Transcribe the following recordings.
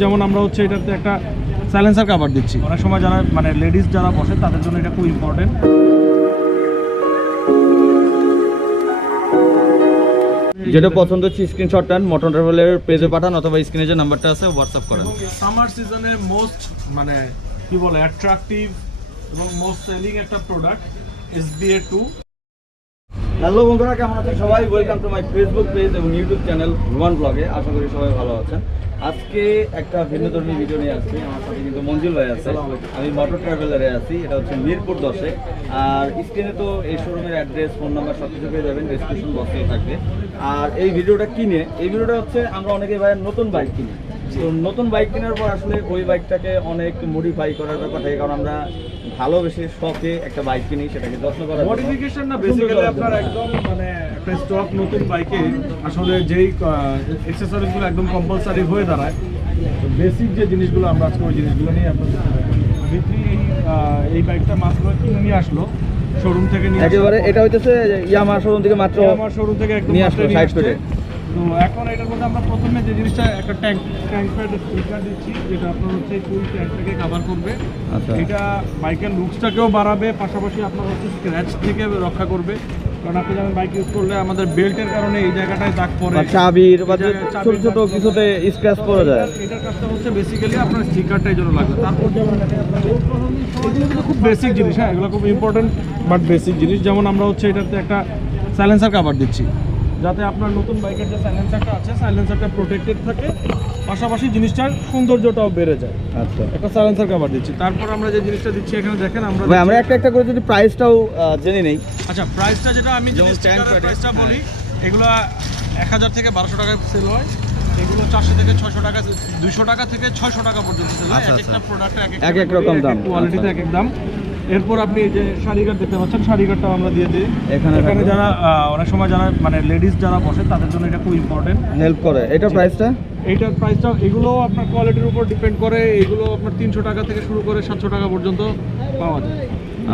যেমন আমরা হচ্ছে এটাতে একটা সাইলেন্সার কভার দিচ্ছি, অনেক সময় যারা মানে লেডিস যারা বসে তাদের জন্য এটা খুব ইম্পর্টেন্ট। যেটা পছন্দ হচ্ছে স্ক্রিনশট নেন, মোটো ট্রাভেলের পেজে পাঠান অথবা স্ক্রিনে যে নাম্বারটা আছে হোয়াটসঅ্যাপ করেন। সামার সিজনে মোস্ট মানে কি বলে অ্যাট্রাকটিভ এবং মোস্ট সেলিং একটা প্রোডাক্ট SBA2। হ্যালো বন্ধুরা, কেমন আছেন সবাই? Welcome to my Facebook page এবং ইউটিউব চ্যানেল রুমান ব্লগে। আশা করি সবাই ভালো আছেন। আজকে একটা ভিন্নধর্মী ভিডিও নিয়ে আসছি। আমার সাথে কিন্তু মঞ্জুল ভাই আছে, আমি মোটো ট্রাভেলারে আছি। এটা হচ্ছে মিরপুর 10-এ। আর স্ক্রিনে তো এই শোরুমের অ্যাড্রেস, ফোন নাম্বার সব কিছু পেয়ে যাবেন, ডেসক্রিপশন বক্সেও থাকবে। আর এই ভিডিওটা কিনে, এই ভিডিওটা হচ্ছে আমরা অনেকেই ভাই নতুন বাইক কিনি। তো নতুন বাইক কেনার পর আসলে ওই বাইকটাকে অনেক মডিফাই করার ব্যাপার থাকে, কারণ আমরা ভালোবেসে শখে একটা বাইক কিনি, সেটাকে যত্ন করার মডিফিকেশন না বেসিক্যালি আপনার একদম মানে একটা স্টক নতুন বাইকে আসলে যেই অ্যাকসেসরিজগুলো একদম কম্পালসারি হয়ে দাঁড়ায়, তো বেসিক যে জিনিসগুলো আমরা আজকে ওই জিনিসগুলো নিয়ে আপনাদের এই বাইকটা মাত্র কিনে নিয়ে আসলো শোরুম থেকে নিয়ে একেবারে। এটা হইতেছে ইয়ামাহা শোরুম থেকে মাত্র আমার শোরুম থেকে একদম নিয়ে আসলো সাইড পেটে। তো এখন এটার মধ্যে আমরা প্রথমে যে জিনিসটা একটা ট্যাঙ্ক প্যাড স্টিকার দিচ্ছি, যেটা আপনার হচ্ছে ফুল ট্যাঙ্কটাকে কভার করবে। আচ্ছা, এটা বাইকের লুকসটাকেও বাড়াবে, পাশাপাশি আপনার হচ্ছে স্ক্র্যাচ থেকে রক্ষা করবে। কারণ আপনি যেমন বাইক ইউজ করলে আমাদের বেল্টের কারণে এই জায়গাটায় দাগ পড়ে, চাবির বা ছোট ছোট কিছুতে স্ক্র্যাচ পড়ে যায়। এটার কাজটা হচ্ছে বেসিক্যালি আপনার স্টিকারটাই জন্য লাগবে। তারপর যেমন এগুলো খুব বেসিক জিনিস, হ্যাঁ এগুলো খুব ইম্পর্টেন্ট বাট বেসিক জিনিস। যেমন আমরা হচ্ছে এটাতে একটা সাইলেন্সার কভার দিচ্ছি, যাতে আপনার নতুন বাইকের যে সাইলেন্সারটা আছে সাইলেন্সারটা প্রোটেক্টেড থাকে, পাশাপাশি জিনিসটার সৌন্দর্যটাও বেড়ে যায়। আচ্ছা, একটা সাইলেন্সার কভার দিচ্ছি। তারপর আমরা যে জিনিসটা দিচ্ছি এখানে দেখেন, আমরা একটা একটা করে যদি প্রাইসটাও জেনে নেই। আচ্ছা, প্রাইসটা যেটা আমি যদি স্টিকারের প্রাইসটা বলি, এগুলো 1000 থেকে 1200 টাকায় সেল হয়। এগুলো 400 থেকে 600 টাকা, 200 টাকা থেকে 600 টাকা পর্যন্ত সেল হয়। এক একটা প্রোডাক্টের এক এক রকম দাম, কোয়ালিটিতে এক এক দাম। এরপর আপনি এই যে শাড়িঘাট দেখতে পাচ্ছেন, শাড়িঘাটটাও আমরা দিয়ে দিই। এখানে যারা অনেক সময় যারা মানে লেডিস যারা বসে তাদের জন্য এটা খুব ইম্পর্টেন্ট, হেল্প করে। এটা প্রাইসটা, এইটার প্রাইসটা এগুলো আপনার কোয়ালিটির উপর ডিপেন্ড করে। এগুলো আপনার 300 টাকা থেকে শুরু করে 700 টাকা পর্যন্ত পাওয়া যায়।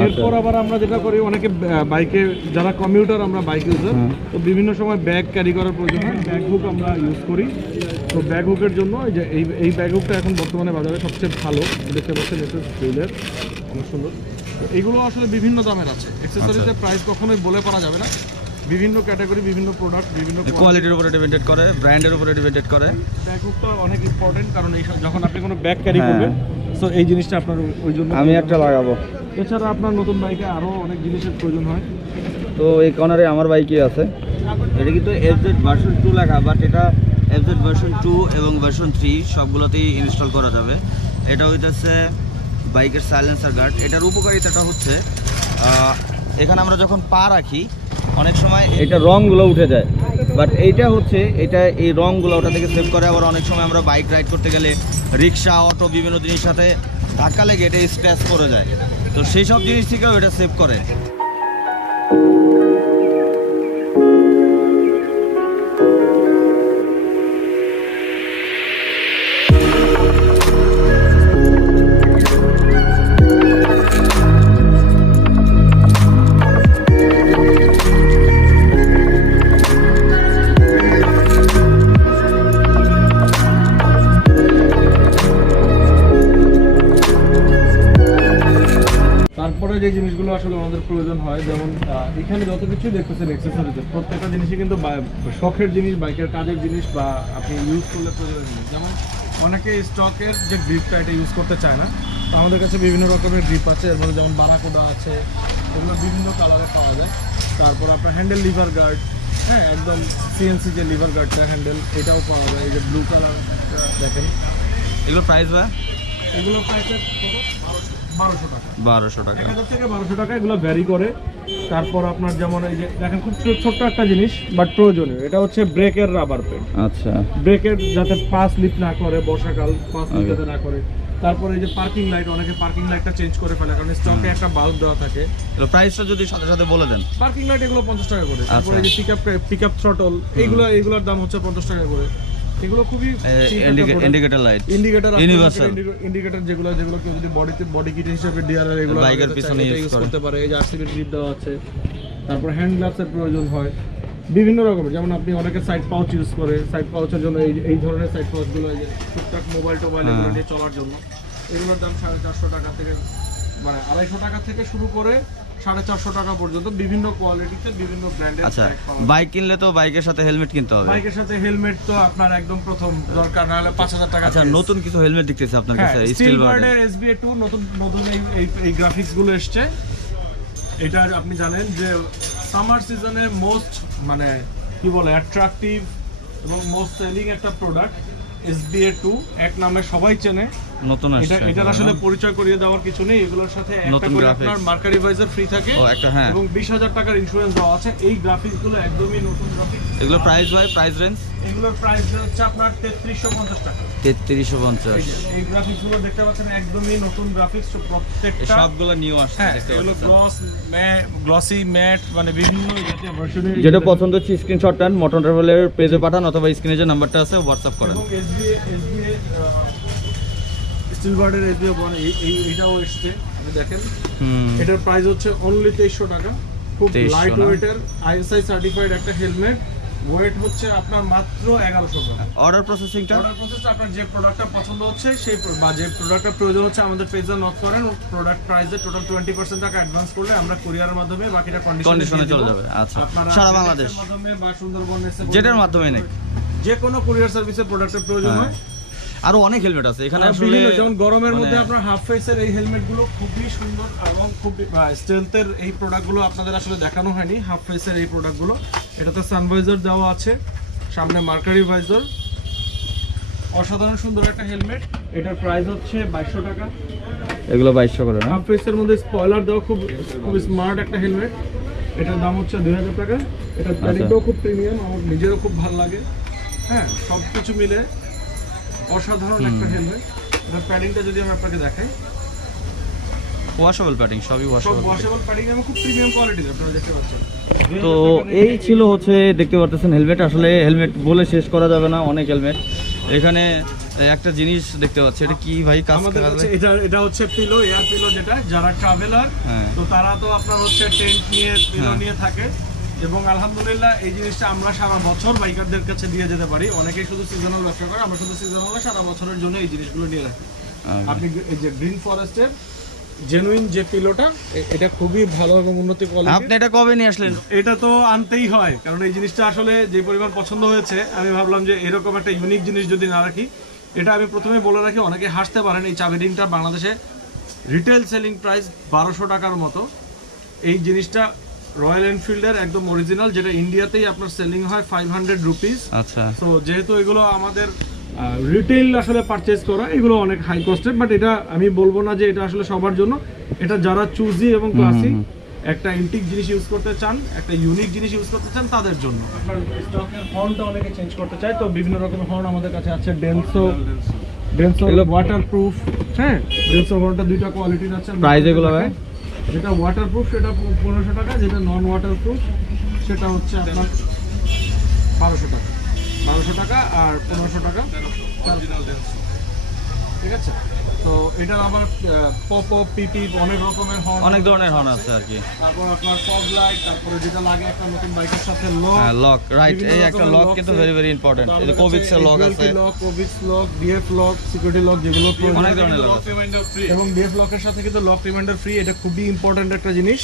এরপর আবার আমরা যেটা করি, অনেকে বাইকে যারা কমিউটার, আমরা বাইক ইউজার, তো বিভিন্ন সময় ব্যাগ ক্যারি করার প্রয়োজন হয়, ব্যাগ হুক আমরা ইউজ করি। তো ব্যাগ হুকের জন্য যে এই ব্যাগ হুকটা এখন বর্তমানে বাজারে সবচেয়ে ভালো, দেখতে পাচ্ছেন এটা স্টিলের, অনেক সুন্দর। এগুলো আসলে বিভিন্ন দামের আছে। অ্যাকসেসরিজের প্রাইস কখনোই বলে পারা যাবে না, বিভিন্ন ক্যাটাগরি, বিভিন্ন প্রোডাক্ট, বিভিন্ন কোয়ালিটির উপরে ডিপেন্ড করে, ব্র্যান্ডের উপরে ডিপেন্ড করে। ব্যাগ হুকটা অনেক ইম্পর্টেন্ট, কারণ এই যখন আপনি কোনো ব্যাগ ক্যারি করবেন, সো এই জিনিসটা আপনার ওই জন্য আমি একটা লাগাবো। এছাড়া আপনার নতুন বাইকে আরও অনেক জিনিসের প্রয়োজন হয়। তো এই কর্নারে আমার বাইকই আছে, এটা কিন্তু FZ ভার্সন 2 লেখা, বাট এটা FZ ভার্সন 2 এবং ভার্সন 3 সবগুলোতেই ইনস্টল করা যাবে। এটা হইতেছে বাইকের সাইলেন্সার গার্ড। এটার উপকারিতাটা হচ্ছে এখানে আমরা যখন পা রাখি অনেক সময় এটা রঙগুলো উঠে যায়, বাট এইটা হচ্ছে এটা এই রঙগুলো ওটা থেকে সেভ করে। আবার অনেক সময় আমরা বাইক রাইড করতে গেলে রিক্সা, অটো, বিভিন্ন জিনিসের সাথে ধাক্কা লেগে এটা স্ক্র্যাচ করে যায়, তো সেই সব জিনিস থেকেও এটা সেভ করে। তারপরে যে জিনিসগুলো আসলে আমাদের প্রয়োজন হয়, যেমন এখানে যত কিছুই দেখতেছেন অ্যাক্সেসরিজের, প্রত্যেকটা জিনিসই কিন্তু শখের জিনিস, বাইকের কাজের জিনিস, বা আপনি ইউজ করলে প্রয়োজনীয় জিনিস। যেমন অনেকে স্টকের যে গ্রিপটা এটা ইউজ করতে চায় না, তো আমাদের কাছে বিভিন্ন রকমের গ্রিপ আছে। এর মধ্যে যেমন বারাকুডা আছে, এগুলো বিভিন্ন কালারে পাওয়া যায়। তারপর আপনার হ্যান্ডেল লিভার গার্ড, হ্যাঁ একদম সিএনসি যে লিভার গার্ডটা হ্যান্ডেল, এটাও পাওয়া যায়। এই যে ব্লু কালার দেখেন, এগুলো প্রাইস বা এগুলো প্রাইস 1200 টাকা, 1200 টাকা, 1000 থেকে 1200 টাকা, এগুলো ভ্যারি করে। তারপর আপনার যেমন এই যে দেখেন, খুব ছোট্ট একটা জিনিস বাট প্রয়োজনীয়, এটা হচ্ছে ব্রেকের রাবার প্যাড। আচ্ছা, ব্রেকের যাতে পা স্লিপ না করে, বর্ষাকাল পা স্লিপ যাতে না করে। তারপরে এই যে পার্কিং লাইট, অনেকে পার্কিং লাইটটা চেঞ্জ করে ফেলে, কারণ স্টকে একটা বাল্ব দেওয়া থাকে। এগুলো প্রাইসটা যদি সাথে সাথে বলে দেন। পার্কিং লাইট এগুলো 50 টাকা করে। তারপরে এই যে পিকআপ থ্রটল, এগুলোর দাম হচ্ছে 50 টাকা করে। এগুলো খুবই indicator light, indicator universal indicator, যেগুলো কেউ যদি বডি কিট হিসেবে ডিআরএল এগুলো বাইকের পিছনে ইউজ করতে পারে। এই যে আরসিবি গ্রিপ দেওয়া আছে। তারপর হ্যান্ড গ্লাভসের প্রয়োজন হয়। বিভিন্ন রকমের, যেমন আপনি অনেকে সাইড পাউচ ইউজ করে, সাইড পাউচের জন্য এই ধরনের সাইড পাউচগুলো টুকটাক মোবাইল টোবাইল এগুলো নিয়ে চলার জন্য, এগুলোর দাম 450 টাকা থেকে, মানে 250 টাকা থেকে শুরু করে 450 টাকা পর্যন্ত বিভিন্ন কোয়ালিটিতে বিভিন্ন ব্র্যান্ডের। আচ্ছা, বাইক কিনলে তো বাইকের সাথে হেলমেট কিনতে হবে। বাইকের সাথে হেলমেট তো আপনার একদম প্রথম দরকার, না হলে 5000 টাকা। আচ্ছা, নতুন কিছু হেলমেট দেখতেছি আপনার কাছে, স্টিলবার্ড এর SBA2 নতুন এই গ্রাফিক্স গুলো এসেছে। এটা আপনি জানেন যে সামার সিজনে মোস্ট মানে কি বলে অ্যাট্রাকটিভ এবং মোস্ট সেলিং একটা প্রোডাক্ট SBA2 এক নামে সবাই চেনে। নতুন আসছে, এটার আসলে পরিচয় করিয়ে দেওয়ার কিছু নেই। এগুলোর সাথে একটা করে আপনার মার্কার রিভাইজার ফ্রি থাকে এবং 20000 টাকার ইন্স্যুরেন্স দেওয়া আছে। এই গ্রাফিক্স গুলো একদমই নতুন গ্রাফিক্স। এগুলো প্রাইস ভাই, প্রাইস রেঞ্জ? এগুলোর প্রাইস হচ্ছে আপনার 3350 টাকা। 3350। এই গ্রাফিক্স গুলো দেখতে পাচ্ছেন একদমই নতুন গ্রাফিক্স, প্রত্যেকটা সবগুলো নিউ আসছে দেখতে এগুলো পাচ্ছেন। গ্লসি ম্যাট মানে বিভিন্ন ভার্সনে। যেটা পছন্দ হচ্ছে স্ক্রিনশট নেন, মোটো ট্রাভেলের পেজে পাঠান অথবা স্ক্রিনে যে নাম্বারটা আছে হোয়াটসঅ্যাপ করেন। এবং SBA স্টিলবার্ডের SBA1 এইটাও এসছে, আপনি দেখেন। এটার প্রাইস হচ্ছে অনলি 2300 টাকা। খুব লাইট ওয়েটের ISI সার্টিফাইড একটা হেলমেট। ওয়েট হচ্ছে আপনার মাত্র 1100 টাকা। অর্ডার প্রসেসিংটা? অর্ডার প্রসেসটা আপনার যে প্রোডাক্টটা পছন্দ হচ্ছে সেই বা যে প্রোডাক্টটা প্রয়োজন হচ্ছে আমাদের পেজে নক করেন। প্রোডাক্ট প্রাইসে টোটাল 20% টাকা অ্যাডভান্স করলে আমরা কুরিয়ারের মাধ্যমে বাকিটা কন্ডিশনে চলে যাবে। আচ্ছা, আপনারা সারা বাংলাদেশ মাধ্যমে বা সুন্দরবন যেটার মাধ্যমে নেই, যে কোনো কুরিয়ার সার্ভিসে প্রোডাক্টের প্রয়োজন হয়। আরো অনেক হেলমেট আছে এখানে আসলে, যেমন গরমের মধ্যে আপনার হাফ ফেসের এই হেলমেটগুলো খুবই সুন্দর এবং খুব স্টেলথের এই প্রোডাক্টগুলো আপনাদের আসলে দেখানো হয়নি। হাফ ফেসের এই প্রোডাক্টগুলো, এটাতে সানভাইজার দেওয়া আছে, সামনে মার্কারি ভাইজার, অসাধারণ সুন্দর একটা হেলমেট। এটার প্রাইস হচ্ছে 2200 টাকা। এগুলো 2200 করে না? হাফ ফেসের মধ্যে স্পয়লার দেওয়া, খুব স্মার্ট একটা হেলমেট। এটার দাম হচ্ছে 2000 টাকা। এটার প্যাডিংটাও খুব প্রিমিয়াম, আমার নিজেরও খুব ভালো লাগে। হ্যাঁ, সব কিছু মিলে অসাধারণ একটা হেলমেট। এটার প্যাডিংটা যদি আমি আপনাকে দেখাই, ওয়াশেবল প্যাডিং, সবই ওয়াশেবল প্যাডিং এবং খুব প্রিমিয়াম কোয়ালিটির, আপনারা দেখতে পাচ্ছেন। তো এই ছিল হচ্ছে দেখতে পাচ্ছেন হেলমেট। আসলে হেলমেট বলে শেষ করা যাবে না, অনেক হেলমেট। এখানে একটা জিনিস দেখতে পাচ্ছি, এটা কি ভাই? আমাদের হচ্ছে এটা হচ্ছে পিলো, এয়ার পিলো, যেটা যারা ট্রাভেলার তো তারা তো আপনার হচ্ছে টেন্ট নিয়ে পিলো নিয়ে থাকে। এবং আলহামদুলিল্লাহ এই জিনিসটা আমরা সারা বছর বাইকারদের কাছে দিয়ে যেতে পারি। অনেকেই শুধু সিজনাল ব্যবসা করে, আমরা শুধু সিজনাল সারা বছরের জন্য এই জিনিসগুলো নিয়ে রাখি। আপনি এই যে গ্রিন ফরেস্টের জেনুইন যে পিলোটা, এটা খুবই ভালো এবং উন্নত কোয়ালিটি। আপনি এটা কবে নিয়ে আসলেন? এটা তো আনতেই হয়, কারণ এই জিনিসটা আসলে যে পরিমাণ পছন্দ হয়েছে, আমি ভাবলাম যে এরকম একটা ইউনিক জিনিস যদি না রাখি। এটা আমি প্রথমে বলে রাখি, অনেকে হাসতে পারেন, এই চাবি রিংটা বাংলাদেশে রিটেল সেলিং প্রাইস 1200 টাকার মতো। এই জিনিসটা রয়্যাল এনফিল্ডের একদম অরিজিনাল, যেটা ইন্ডিয়াতেই আপনার সেলিং হয় 500 রুপিস। আচ্ছা, তো যেহেতু এগুলো আমাদের রিটেল আসলে পারচেজ করা, এগুলো অনেক হাই কস্টেড, বাট এটা আমি বলবো না যে এটা আসলে সবার জন্য। এটা যারা চুজি এবং ক্লাসি একটা ইন্টিক জিনিস ইউজ করতে চান, একটা ইউনিক জিনিস ইউজ করতে চান, তাদের জন্য। আপনার স্টকের হর্নটা অনেকে চেঞ্জ করতে চায়, তো বিভিন্ন রকমের হর্ন আমাদের কাছে আছে। Denso waterproof. হ্যাঁ, ডেনসো হর্নটা দুইটা কোয়ালিটির আছে। প্রাইস এগুলো ভাই? যেটা ওয়াটারপ্রুফ সেটা 1500 টাকা, যেটা নন ওয়াটারপ্রুফ সেটা হচ্ছে আপনার 1200 টাকা। 1200 টাকা আর 1500 টাকা অরিজিনাল ডেনসো। ঠিক আছে, তো এটার আবার পপ অপ, পিপি, অনেক রকমের হর্ন, অনেক ধরনের হর্ন আছে আর কি। তারপর আপনার ফগ লাইট, তারপরে যেটা লাগে একটা নতুন বাইকের সাথে লক। হ্যাঁ, লক, রাইট। এই একটা লক কিন্তু ভেরি ভেরি ইম্পর্টেন্ট। এই কোভিক্স এর লক আছে, কোভিক্স lock, DF lock, security lock, যেগুলো অনেক ধরনের লক আছে। এবং ডিএফ লকের সাথে কিন্তু লক রিমাইন্ডার ফ্রি। এটা খুবই ইম্পর্টেন্ট একটা জিনিস।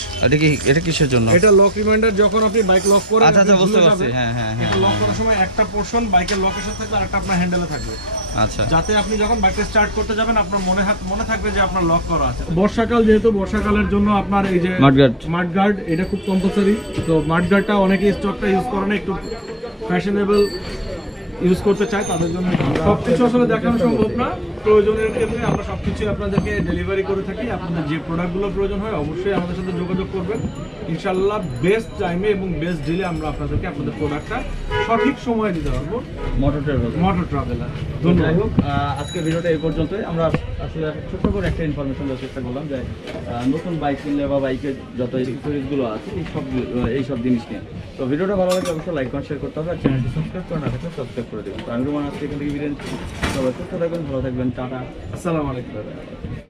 এটা কিসের জন্য? এটা লক রিমাইন্ডার, যখন আপনি বাইক লক করেন। আচ্ছা, বুঝতে পারছি। হ্যাঁ হ্যাঁ, এটা লক করার সময় একটা পোরশন বাইকের লকের সাথে থাকবে আর একটা আপনার হ্যান্ডেলে থাকবে। আচ্ছা, যাতে আপনি যখন বাইকটা স্টার্ট করতে যাবেন আপনার মনে থাকবে যে আপনার লক করা আছে। বর্ষাকাল, যেহেতু বর্ষাকালের জন্য আপনার এই যে মাডগার্ড, এটা খুব কম্পালসারি। তো মাডগার্ডটা অনেকে স্টকটা ইউজ করে না, একটু ফ্যাশনেবল ইউজ করতে চায়, তাদের জন্য। সবকিছু আসলে দেখানো সম্ভব না, প্রয়োজনের ক্ষেত্রে আমরা সবকিছু আপনাদেরকে ডেলিভারি করে থাকি। আপনাদের যে প্রোডাক্টগুলো প্রয়োজন হয় অবশ্যই আমাদের সাথে যোগাযোগ করবেন। ইনশাআল্লাহ বেস্ট টাইমে এবং বেস্ট ডিলে আমরা আপনাদেরকে আপনাদের প্রোডাক্টটা সঠিক সময়ে দিতে পারবো। মোটো ট্রাভেলার। যাই হোক, আজকে ভিডিওটা এই পর্যন্তই। আমরা আসলে ছোট্ট করে একটা ইনফরমেশন দেওয়ার চেষ্টা করলাম যে নতুন বাইক কিনলে বা বাইকের যত এক্সেসরিজগুলো আছে এই সব জিনিস নিয়ে। তো ভিডিওটা ভালো লাগলে অবশ্যই লাইক কমেন্ট শেয়ার করতে হবে, আর চ্যানেলটি সাবস্ক্রাইব করে না থাকলে সাবস্ক্রাইব করে দেবেন। তো আমি রুমান, আজকে এখান থেকে বিদায় নিচ্ছি। সবাই সুস্থ থাকবেন, ভালো থাকবেন, টাটা, আসসালামু আলাইকুম।